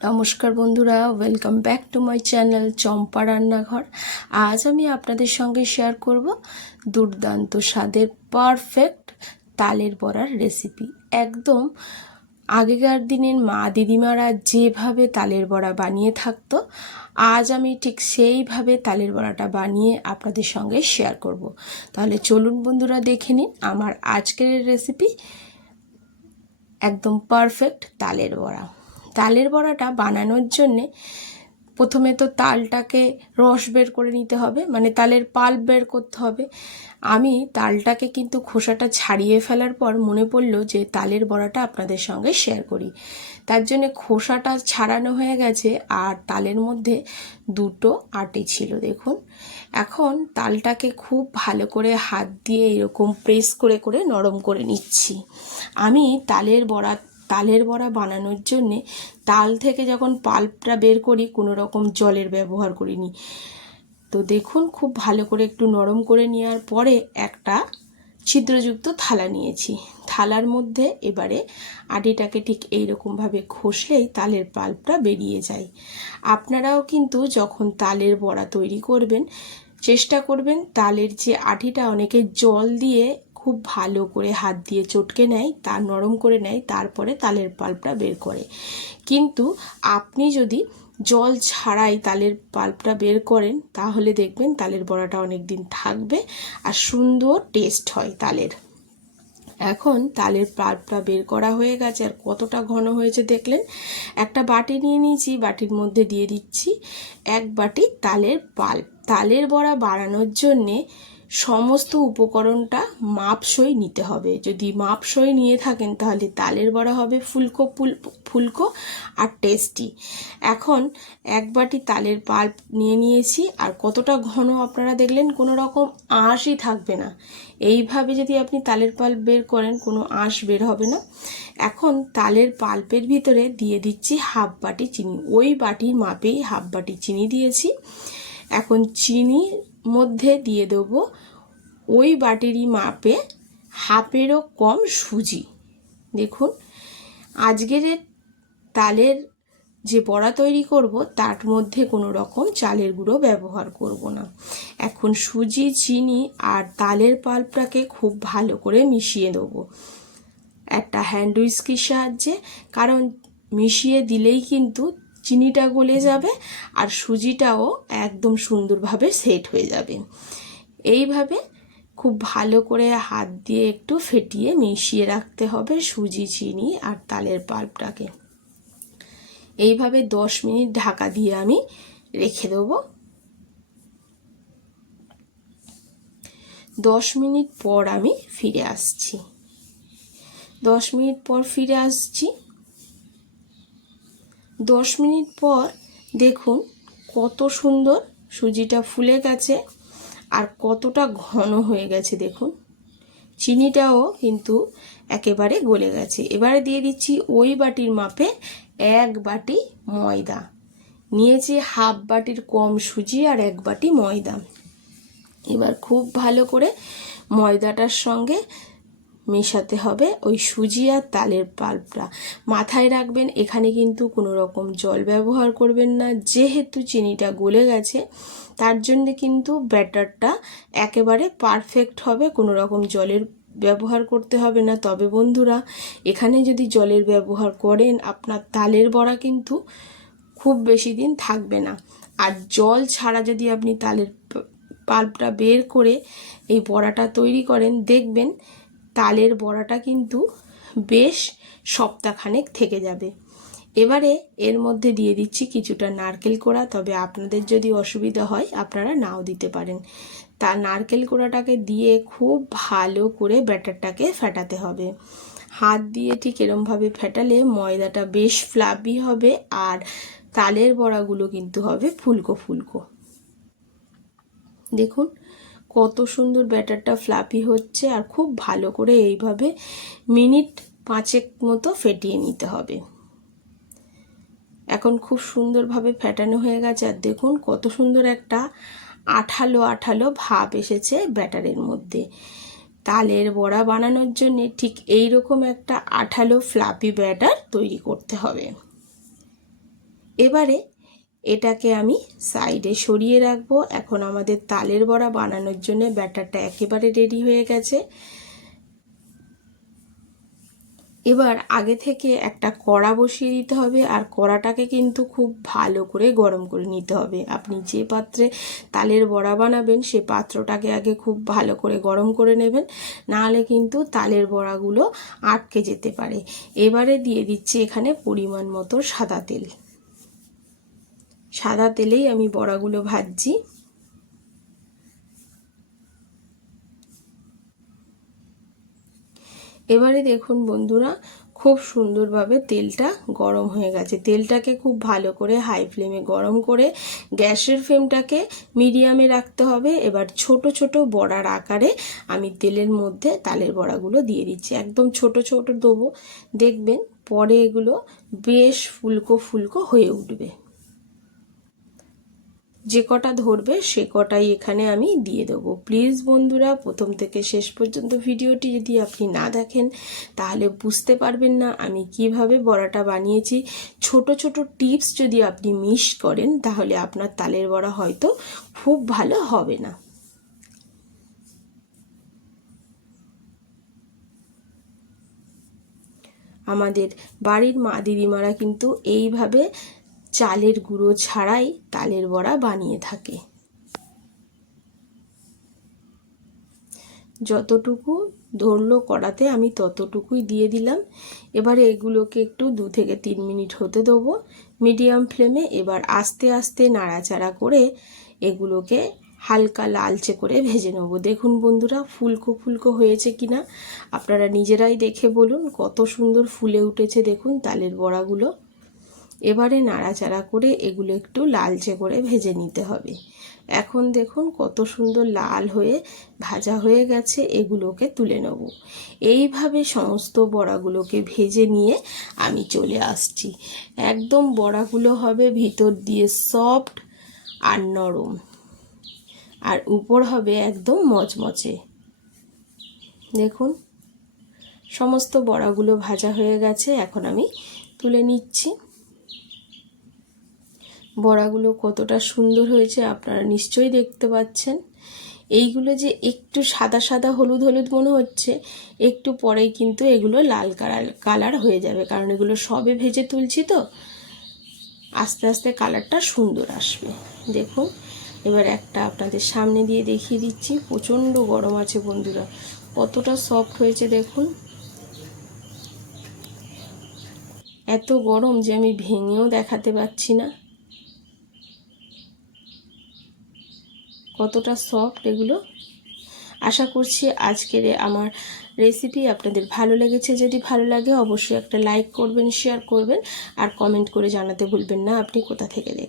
নমস্কার বন্ধুরা, welcome back to my channel Champa Rannaghar. আজ আমি আপনাদের সঙ্গে শেয়ার করব দুর্দান্ত স্বাদের পারফেক্ট তালের বড়ার রেসিপি। একদম আগেকার দিনের মা দিদিমারা যেভাবে তালের বড়া বানিয়ে থাকতো, আজ আমি ঠিক সেইভাবে তালের বড়াটা বানিয়ে আপনাদের সঙ্গে শেয়ার করব। তাহলে চলুন বন্ধুরা, দেখে নিন আমার আজকের রেসিপি, একদম পারফেক্ট তালের বড়া। তালের বড়াটা বানানোর জন্যে প্রথমে তো তালটাকে রস বের করে নিতে হবে, মানে তালের পাল্প বের করতে হবে। আমি তালটাকে কিন্তু খোসাটা ছাড়িয়ে ফেলার পর মনে পড়লো যে তালের বড়াটা আপনাদের সঙ্গে শেয়ার করি। তার জন্যে খোসাটা ছাড়ানো হয়ে গেছে আর তালের মধ্যে দুটো আটি ছিল। দেখুন, এখন তালটাকে খুব ভালো করে হাত দিয়ে এরকম প্রেস করে করে নরম করে নিচ্ছি। আমি তালের বড়া বানানোর জন্যে তাল থেকে যখন পাল্পটা বের করি কোনো রকম জলের ব্যবহার করিনি। তো দেখুন, খুব ভালো করে একটু নরম করে নেওয়ার পরে একটা ছিদ্রযুক্ত থালা নিয়েছি। থালার মধ্যে এবারে আটিটাকে ঠিক এইরকমভাবে ঘষলেই তালের পাল্পটা বেরিয়ে যায়। আপনারাও কিন্তু যখন তালের বড়া তৈরি করবেন চেষ্টা করবেন তালের যে আটিটা অনেকে জল দিয়ে খুব ভালো করে হাত দিয়ে চটকে নেয়, তার নরম করে নেয়, তারপরে তালের পাল্পটা বের করে। কিন্তু আপনি যদি জল ছাড়াই তালের পাল্পটা বের করেন তাহলে দেখবেন তালের বড়াটা অনেক দিন থাকবে আর সুন্দর টেস্ট হয় তালের। এখন তালের পাল্পটা বের করা হয়ে গেছে আর কতটা ঘন হয়েছে দেখলেন। একটা বাটি নিয়ে নিয়েছি, বাটির মধ্যে দিয়ে দিচ্ছি 1 বাটি তালের পাল্প। তালের বড়া বানানোর জন্যে সমস্ত উপকরণটা মাপসই নিতে হবে। যদি মাপসই নিয়ে থাকেন তাহলে তালের বড়া হবে ফুলকো ফুলকো আর টেস্টি। এখন 1 বাটি তালের পাল্প নিয়ে নিয়েছি আর কতটা ঘন আপনারা দেখলেন, কোনো রকম আঁশই থাকবে না। এইভাবে যদি আপনি তালের পাল্প বের করেন কোনো আঁশ বের হবে না। এখন তালের পাল্পের ভিতরে দিয়ে দিচ্ছি 1/2 বাটি চিনি। ওই বাটির মাপেই 1/2 বাটি চিনি দিয়েছি। এখন চিনির মধ্যে দিয়ে দেবো ওই বাটিরই মাপে হাফেরও কম সুজি। দেখুন, আজকের তালের যে বড়া তৈরি করব তার মধ্যে কোনো রকম চালের গুঁড়ো ব্যবহার করব না। এখন সুজি, চিনি আর তালের পাল্পটাকে খুব ভালো করে মিশিয়ে দেবো একটা হ্যান্ড হুইস্কির সাহায্যে, কারণ মিশিয়ে দিলেই কিন্তু চিনিটা গলে যাবে আর সুজিটাও একদম সুন্দরভাবে সেট হয়ে যাবে। এইভাবে খুব ভালো করে হাত দিয়ে একটু ফেটিয়ে মিশিয়ে রাখতে হবে সুজি, চিনি আর তালের পাল্পটাকে। এইভাবে 10 মিনিট ঢাকা দিয়ে আমি রেখে দেবো। 10 মিনিট পর আমি ফিরে আসছি। 10 মিনিট পর ফিরে আসছি। 10 মিনিট পর দেখুন কত সুন্দর সুজিটা ফুলে গেছে আর কতটা ঘন হয়ে গেছে। দেখুন, চিনিটাও কিন্তু একেবারে গলে গেছে। এবারে দিয়ে দিচ্ছি ওই বাটির মাপে 1 বাটি ময়দা নিয়েছি, 1/2 বাটির কম সুজি আর 1 বাটি ময়দা। এবার খুব ভালো করে ময়দাটার সঙ্গে মেশাতে হবে ওই সুজি আর তালের পাল্পটা। মাথায় রাখবেন এখানে কিন্তু কোনো রকম জল ব্যবহার করবেন না, যেহেতু চিনিটা গলে গেছে তার জন্যে কিন্তু ব্যাটারটা একেবারে পারফেক্ট হবে, কোনো রকম জলের ব্যবহার করতে হবে না। তবে বন্ধুরা, এখানে যদি জলের ব্যবহার করেন আপনার তালের বড়া কিন্তু খুব বেশি দিন থাকবে না। আর জল ছাড়া যদি আপনি তালের পাল্পটা বের করে এই বড়াটা তৈরি করেন দেখবেন তালের বড়াটা কিন্তু বেশ সপ্তাহখানেক থেকে যাবে। এবারে এর মধ্যে দিয়ে দিচ্ছি কিছুটা নারকেল কোড়া, তবে আপনাদের যদি অসুবিধা হয় আপনারা নাও দিতে পারেন। তা নারকেল কোড়াটাকে দিয়ে খুব ভালো করে ব্যাটারটাকে ফেটাতে হবে। হাত দিয়ে ঠিক এরমভাবে ফেটালে ময়দাটা বেশ ফ্লাফি হবে আর তালের বড়াগুলো কিন্তু হবে ফুলকো ফুলকো। দেখুন কত সুন্দর ব্যাটারটা ফ্লাফি হচ্ছে আর খুব ভালো করে এইভাবে মিনিট 5 মতো ফেটিয়ে নিতে হবে। এখন খুব সুন্দরভাবে ফেটানো হয়ে গেছে আর দেখুন কত সুন্দর একটা আঠালো আঠালো ভাব এসেছে ব্যাটারের মধ্যে। তালের বড়া বানানোর জন্য ঠিক এই রকম একটা আঠালো ফ্লাফি ব্যাটার তৈরি করতে হবে। এবারে এটাকে আমি সাইডে সরিয়ে রাখবো। এখন আমাদের তালের বড়া বানানোর জন্য ব্যাটারটা একেবারে রেডি হয়ে গেছে। এবার আগে থেকে একটা কড়া বসিয়ে দিতে হবে, আর কড়াটাকে কিন্তু খুব ভালো করে গরম করে নিতে হবে। আপনি যে পাত্রে তালের বড়া বানাবেন সে পাত্রটাকে আগে খুব ভালো করে গরম করে নেবেন, নাহলে কিন্তু তালের বড়াগুলো আটকে যেতে পারে। এবারে দিয়ে দিচ্ছি এখানে পরিমাণ মতো সাদা তেল। সাদা তেলেই আমি বড়াগুলো ভাজছি। এবারে দেখুন বন্ধুরা, খুব সুন্দরভাবে তেলটা গরম হয়ে গেছে। তেলটাকে খুব ভালো করে হাই ফ্লেমে গরম করে গ্যাসের ফ্লেমটাকে মিডিয়ামে রাখতে হবে। এবার ছোট ছোট বড়ার আকারে আমি তেলের মধ্যে তালের বড়াগুলো দিয়ে দিচ্ছি। একদম ছোট ছোট দেবো, দেখবেন পরে এগুলো বেশ ফুলকো ফুলকো হয়ে উঠবে। যে কটা ধরবে সে কটাই এখানে আমি দিয়ে দেবো। প্লিজ বন্ধুরা, প্রথম থেকে শেষ পর্যন্ত ভিডিওটি যদি আপনি না দেখেন তাহলে বুঝতে পারবেন না আমি কিভাবে বড়াটা বানিয়েছি। ছোট ছোট টিপস যদি আপনি মিস করেন তাহলে আপনার তালের বড়া হয়তো খুব ভালো হবে না। আমাদের বাড়ির মা দিদিমারা কিন্তু এইভাবে চালের গুঁড়ো ছাড়াই তালের বড়া বানিয়ে থাকে। যতটুকু ধরলো কড়াতে আমি ততটুকুই দিয়ে দিলাম। এবারে এগুলোকে একটু 2 থেকে 3 মিনিট হতে দেবো মিডিয়াম ফ্লেমে। এবার আস্তে আস্তে নাড়াচাড়া করে এগুলোকে হালকা লালচে করে ভেজে নেবো। দেখুন বন্ধুরা, ফুলকো ফুলকো হয়েছে কিনা আপনারা নিজেরাই দেখে বলুন। কত সুন্দর ফুলে উঠেছে দেখুন তালের বড়াগুলো। এবারে নাড়াচাড়া করে এগুলো একটু লালচে করে ভেজে নিতে হবে। এখন দেখুন কত সুন্দর লাল হয়ে ভাজা হয়ে গেছে। এগুলোকে তুলে নেব। এইভাবে সমস্ত বড়াগুলোকে ভেজে নিয়ে আমি চলে আসছি। একদম বড়াগুলো হবে ভিতর দিয়ে সফট আর নরম, আর উপর হবে একদম মচমচে। দেখুন সমস্ত বড়াগুলো ভাজা হয়ে গেছে। এখন আমি তুলে নিচ্ছি। বড়াগুলো কতটা সুন্দর হয়েছে আপনারা নিশ্চয়ই দেখতে পাচ্ছেন। এইগুলো যে একটু সাদা সাদা হলুদ হলুদ মনে হচ্ছে, একটু পরেই কিন্তু এগুলো লাল কালার হয়ে যাবে, কারণ এগুলো সবে ভেজে তুলছি তো আস্তে আস্তে কালারটা সুন্দর আসবে। দেখুন এবার একটা আপনাদের সামনে দিয়ে দেখিয়ে দিচ্ছি। প্রচণ্ড গরম আছে বন্ধুরা, কতটা সফট হয়েছে দেখুন। এত গরম যে আমি ভেঙেও দেখাতে পাচ্ছি না কতটা সফট এগুলো। আশা করছি আজকের আমার রেসিপি আপনাদের ভালো লেগেছে। যদি ভালো লাগে অবশ্যই একটা লাইক করবেন, শেয়ার করবেন, আর কমেন্ট করে জানাতে ভুলবেন না আপনি কোথা থেকে দেখবেন।